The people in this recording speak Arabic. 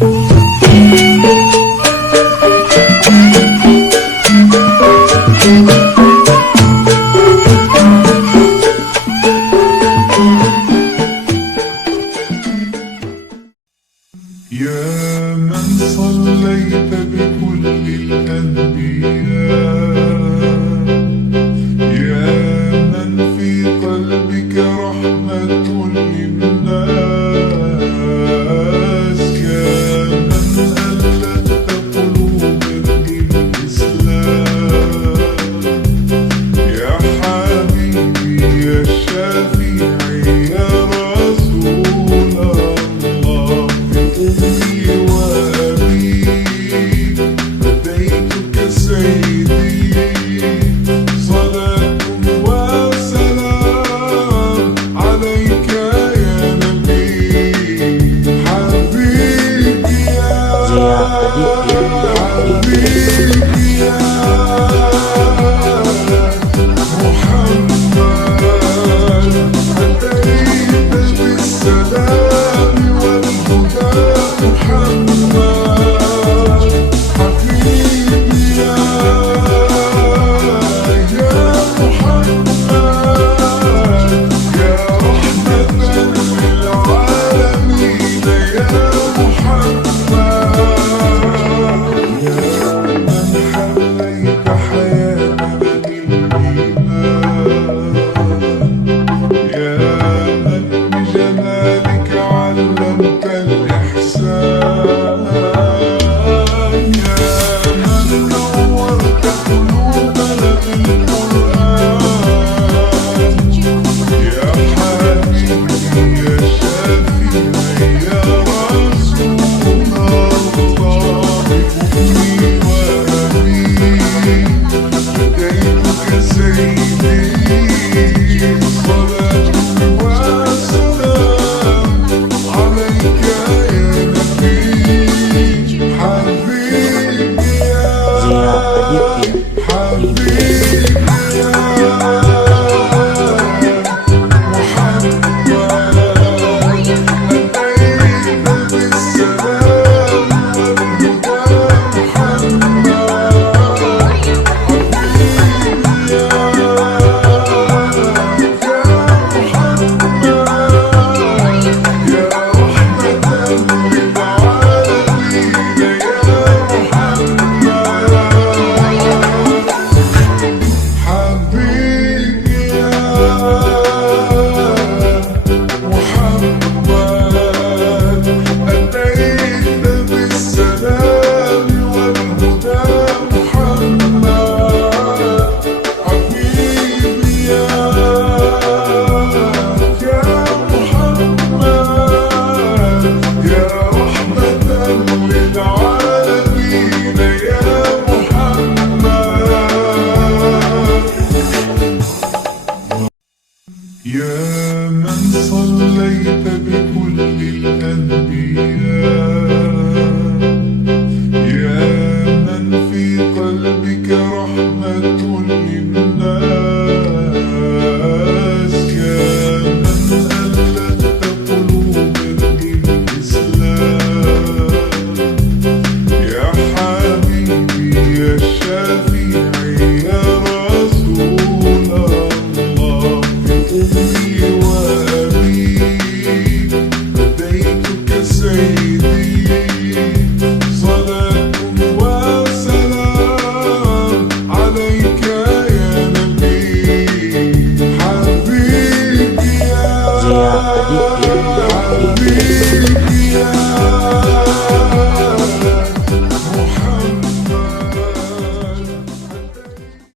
يا من صليت بكل الأنبياء، يا من في قلبك رحمة للناس، يا من ألفت قلوبا للإسلام، يا حبيبي يا شافعي يا رسول الله، أمي وأبي فديتك سيدي، صلاة وسلام عليك يا نبي، حبيبي يا حبيبي يا محمد، أتيت بالسلام والهدى محمد، حبيبي يا محمد، يا رحمة للعالمين يا محمد.